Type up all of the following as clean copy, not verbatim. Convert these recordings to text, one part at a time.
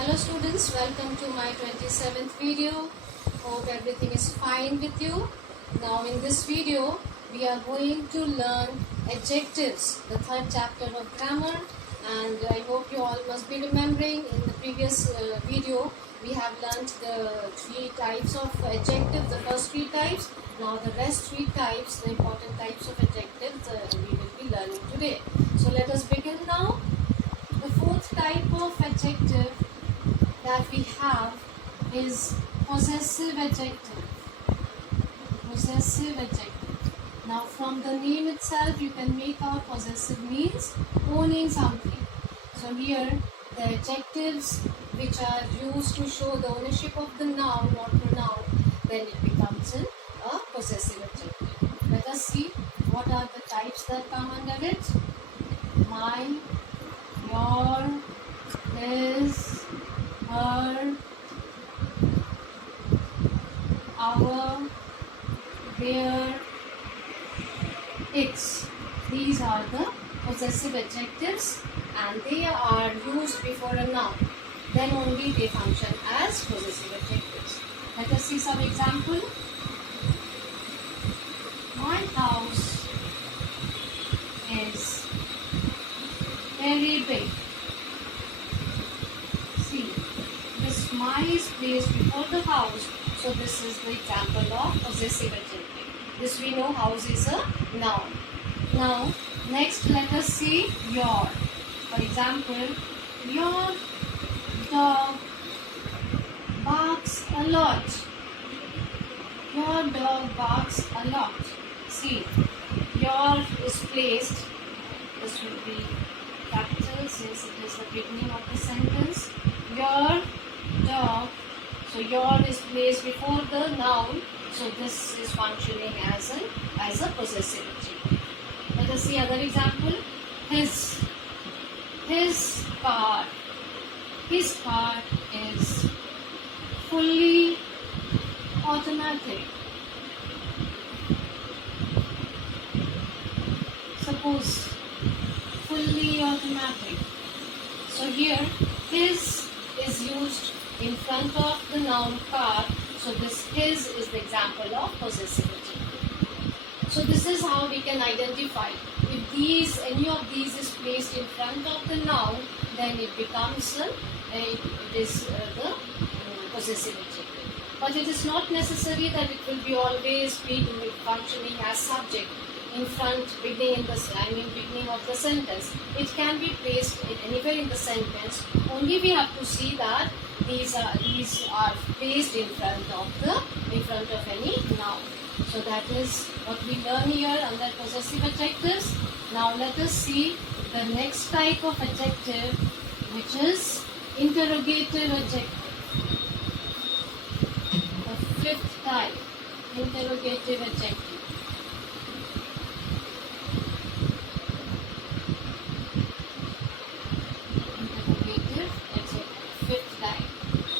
Hello students, welcome to my 27th video. Hope everything is fine with you. Now in this video, we are going to learn adjectives, the third chapter of grammar. And I hope you all must be remembering in the previous video, we have learned the three types of adjectives, the first three types. Now the rest three types, the important types of adjectives we will be learning today. So let us begin now. The fourth type of adjective that we have is possessive adjective. Possessive adjective. Now from the name itself you can make out possessive means owning something. So here the adjectives which are used to show the ownership of the noun or pronoun, then it becomes a possessive adjective. Let us see what are the types that come under it. My, your, his, her, our, their, its. These are the possessive adjectives and they are used before a noun. Then only they function as possessive adjectives. Let us see some example. My house is very big. This my is placed before the house, so this is the example of possessive adjective. This we know house is a noun. Now next let us see your. For example, your dog barks a lot. Your dog barks a lot. See, your is placed, this will be capital since it is the beginning of the sentence. Your dog, so your is placed before the noun, so this is functioning as a possessive adjective. Let us see other example. His car is fully automatic. Suppose fully automatic. So here his is used in front of the noun car, so this his is the example of possessive adjective. So this is how we can identify if any of these is placed in front of the noun, then it becomes the possessive adjective. But it is not necessary that it will be always be functioning as subject in front, beginning of the sentence. It can be placed anywhere in the sentence. Only we have to see that these are placed in front of any noun. So that is what we learn here under possessive adjectives. Now let us see the next type of adjective, which is interrogative adjective. The fifth type, interrogative adjective.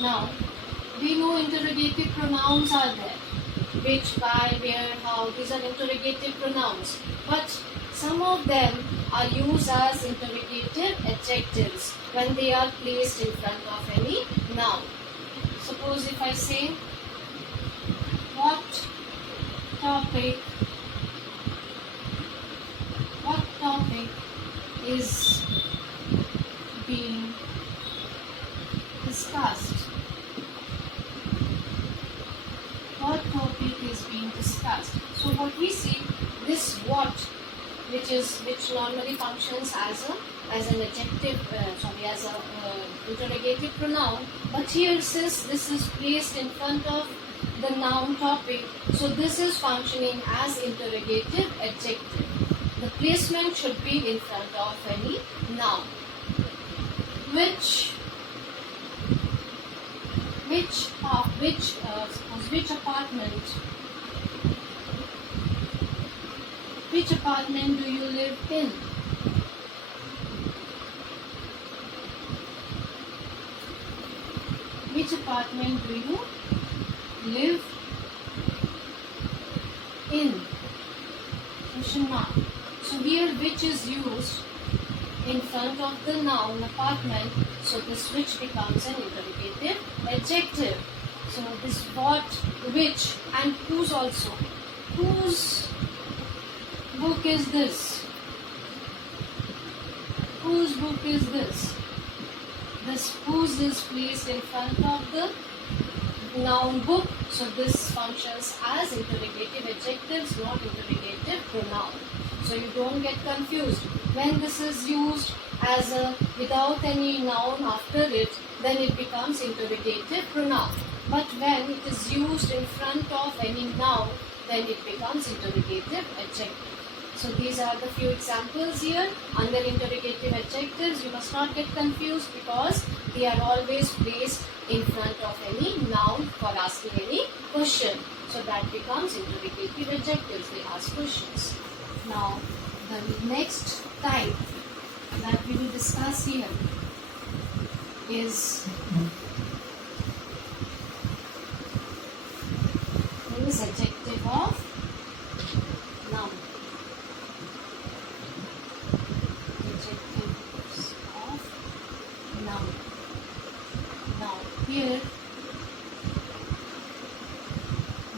Now, we know interrogative pronouns are there. Which, by, where, how, these are interrogative pronouns. But some of them are used as interrogative adjectives when they are placed in front of any noun. Suppose if I say, what topic is being discussed? What topic is being discussed? So what we see, this what, which normally functions as an adjective, as a interrogative pronoun. But here, since this is placed in front of the noun topic, so this is functioning as interrogative adjective. The placement should be in front of any noun. Which apartment do you live in? Which apartment do you live in? Question mark. So here which is used in front of the noun apartment, So this which becomes an interrogative adjective. So this what, which and whose also. Whose book is this? Whose book is this? This whose is placed in front of the noun book. So this functions as interrogative adjectives, not interrogative pronoun. So you don't get confused. When this is used as a without any noun after it, then it becomes interrogative pronoun. But when it is used in front of any noun, then it becomes interrogative adjective. So these are the few examples here. Under interrogative adjectives, you must not get confused because they are always placed in front of any noun for asking any question. So that becomes interrogative adjectives. They ask questions. Now, the next type that we will discuss here is adjective of noun. Adjectives of noun. Now here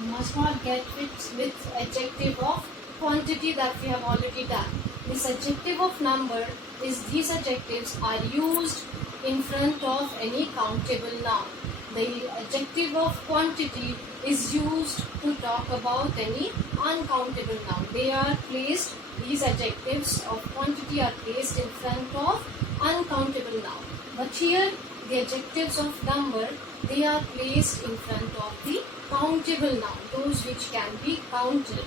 you must not get it with adjective of quantity that we have already done. This adjective of number is these adjectives are used in front of any countable noun. The adjective of quantity is used to talk about any uncountable noun. They are placed, these adjectives of quantity are placed in front of uncountable noun. But here the adjectives of number, they are placed in front of the countable noun, those which can be counted.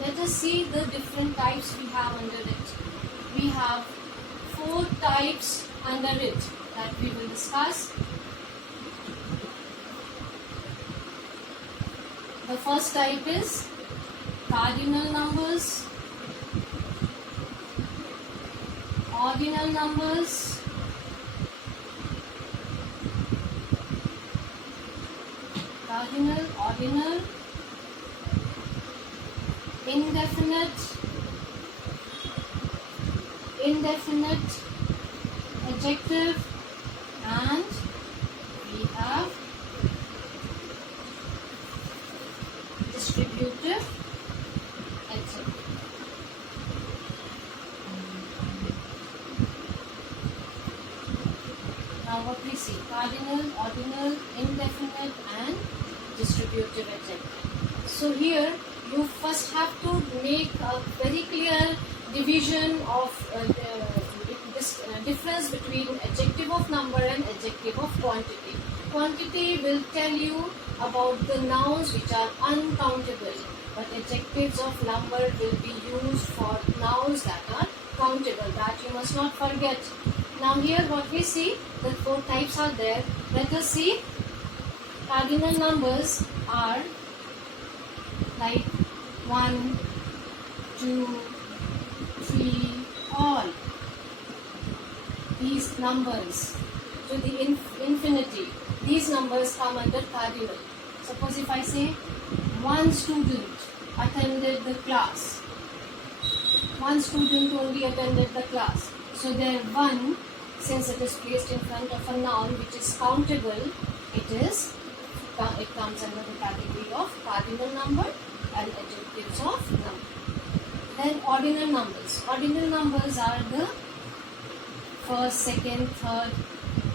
Let us see the different types we have under it. We have 4 types under it that we will discuss. The first type is cardinal numbers, ordinal numbers, cardinal, ordinal, indefinite, adjective, and we have distributive adjective. Now what we see? Cardinal, ordinal, indefinite and distributive adjective. So here you first have to make a very clear division of this difference between adjective of number and adjective of quantity. Quantity will tell you about the nouns which are uncountable, but adjectives of number will be used for nouns that are countable. That you must not forget. Now here what we see, the 4 types are there. Let us see. Cardinal numbers are like 1, 2, 3, all. These numbers to the infinity, these numbers come under cardinal. Suppose if I say one student attended the class, one student only attended the class. So there 1, since it is placed in front of a noun which is countable, it comes under the category of cardinal number and adjectives of number. Then ordinal numbers. Ordinal numbers are the first, second, third.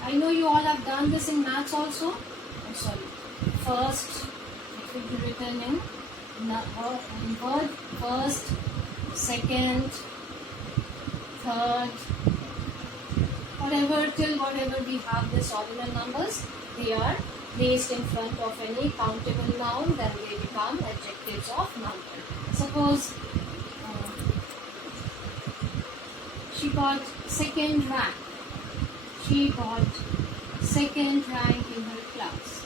I know you all have done this in maths also. I'm sorry. First, it will be written in word. First, second, third, whatever we have this ordinal numbers, they are placed in front of any countable noun, then they become adjectives of number. Suppose she got second rank. She got second rank in her class.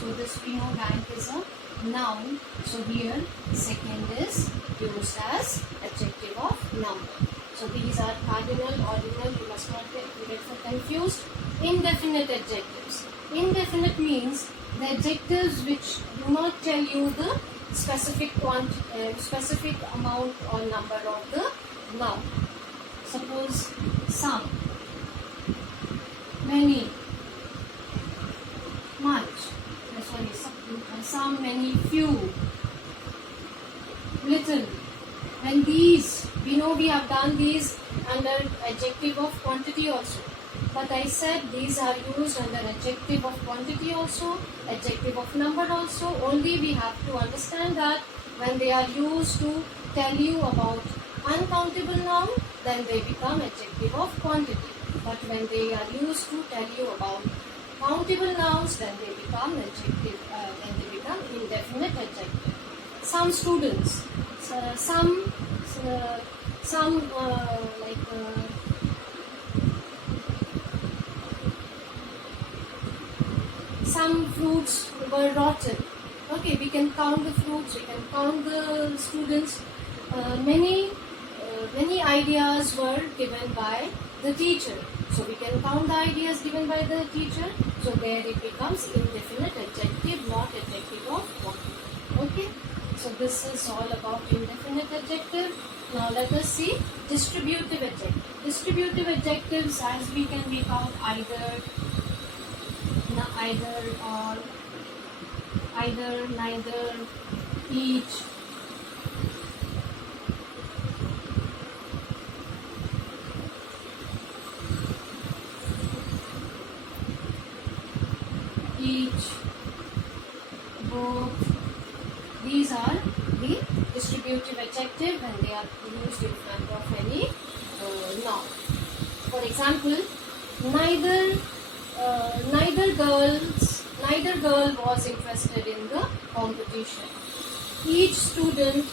So this we know rank is a noun. So here second is used as adjective of number. So these are cardinal, ordinal. You must not get confused. Indefinite adjectives. Indefinite means the adjectives which do not tell you the specific amount or number of the noun. Suppose some. many, much, sorry, some, many, few, little. And these, we know we have done these under adjective of quantity also. But I said these are used under adjective of quantity also, adjective of number also. Only we have to understand that when they are used to tell you about uncountable noun, then they become adjective of quantity. But when they are used to tell you about countable nouns, then they become adjective, then they become indefinite adjective. Some students, some fruits were rotten. Okay, we can count the fruits, we can count the students. Many ideas were given by the teacher. So we can count the ideas given by the teacher. So there it becomes indefinite adjective, not adjective of quantity. Okay. So this is all about indefinite adjective. Now let us see distributive adjective. Distributive adjectives, as we can make out either, or, either, neither, each, both. These are the distributive adjective when they are used in front of any noun. For example, neither girl was interested in the competition. Each student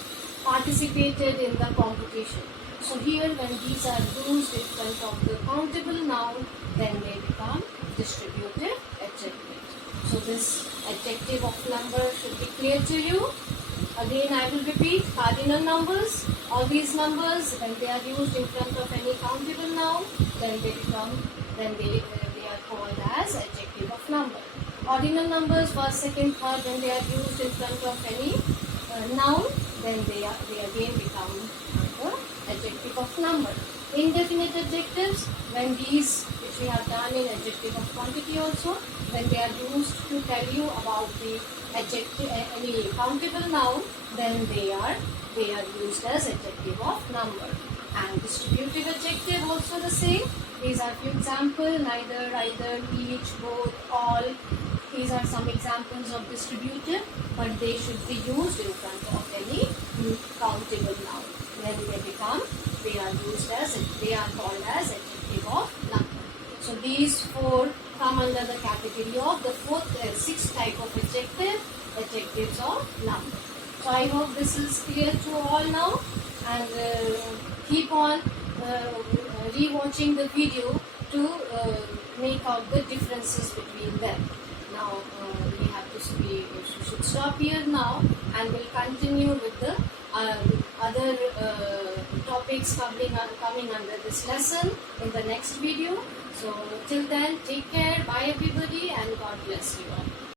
participated in the competition. So here when these are used in front of the countable noun, then they become distributive adjectives. So this adjective of number should be clear to you. Again I will repeat, cardinal numbers, all these numbers when they are used in front of any countable noun, then they are called as adjective of number. Ordinal numbers, first, second, third, when they are used in front of any noun, then they again become the adjective of number. Indefinite adjectives, when these, which we have done in adjective of quantity also, when they are used to tell you about the adjective, any countable noun, then they are used as adjective of number. And distributive adjective also the same. These are few examples, neither, either, each, both, all. These are some examples of distributive, but they should be used in front of any countable noun. When they are called as adjective of number. So these four come under the category of the sixth type of adjectives of number. So I hope this is clear to all now, and keep on rewatching the video to make out the differences between them. Now we should stop here now, and we'll continue with the other topics coming under this lesson in the next video. So till then, take care, bye everybody, and God bless you all.